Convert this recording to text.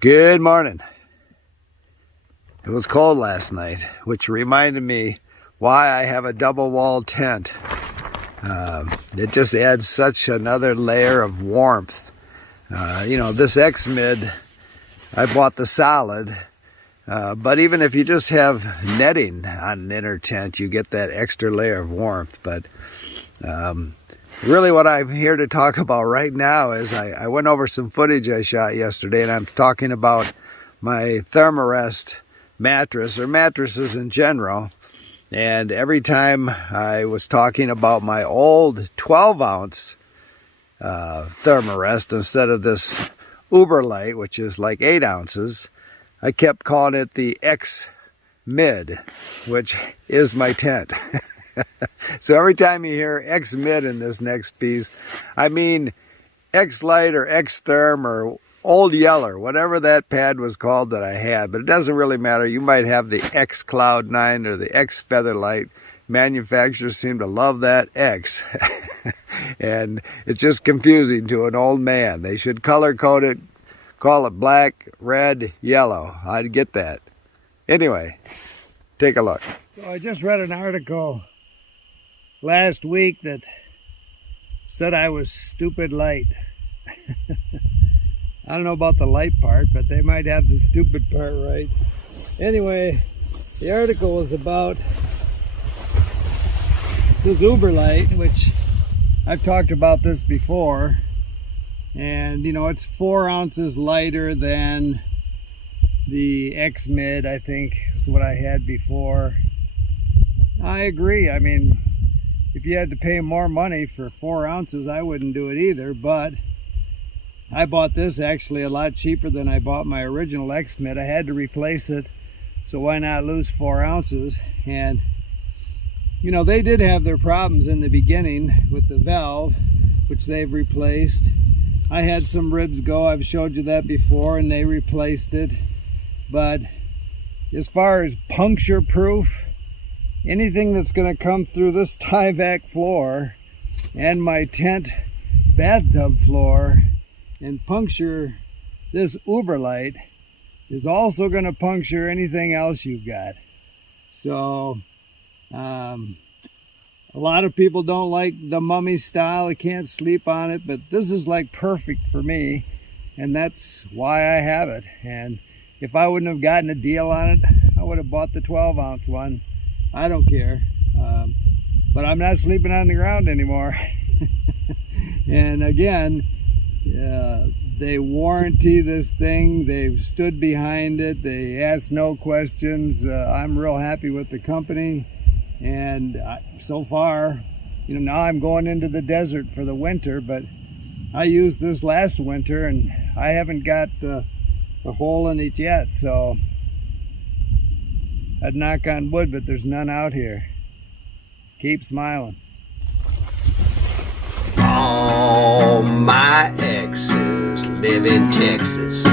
Good morning. It was cold last night, which reminded me why I have a double wall tent. It just adds such another layer of warmth. This X-Mid, I bought the solid, but even if you just have netting on an inner tent, you get that extra layer of warmth. But really what I'm here to talk about right now is I went over some footage I shot yesterday, and I'm talking about my Thermarest mattress, or mattresses in general. And every time I was talking about my old 12-ounce Thermarest instead of this Uber Light, which is like 8 ounces, I kept calling it the X-Mid, which is my tent. So every time you hear X-Mid in this next piece, I mean X-Light or X-Therm or Old Yeller, whatever that pad was called that I had. But it doesn't really matter. You might have the X-Cloud9 or the X-Featherlight. Manufacturers seem to love that X. And it's just confusing to an old man. They should color code it, call it black, red, yellow. I'd get that. Anyway, take a look. So I just read an article last week that said I was stupid light. I don't know about the light part, but they might have the stupid part right. Anyway, the article was about this Uber Light, which I've talked about this before. And it's 4 ounces lighter than the X-Mid, I think is what I had before. I agree. I mean, if you had to pay more money for 4 ounces, I wouldn't do it either, but I bought this actually a lot cheaper than I bought my original X-Mid. I had to replace it, so why not lose 4 ounces? And they did have their problems in the beginning with the valve, which they've replaced. I had some ribs go, I've showed you that before, and they replaced it. But as far as puncture proof, anything that's going to come through this Tyvek floor and my tent bathtub floor and puncture this Uber Light is also going to puncture anything else you've got. So a lot of people don't like the mummy style. I can't sleep on it, but this is like perfect for me, and that's why I have it. And if I wouldn't have gotten a deal on it, I would have bought the 12-ounce one. I don't care, but I'm not sleeping on the ground anymore. And again, they warranty this thing. They've stood behind it. They ask no questions. I'm real happy with the company. And so far, now I'm going into the desert for the winter, but I used this last winter and I haven't got a hole in it yet. So I'd knock on wood, but there's none out here. Keep smiling. All my exes live in Texas.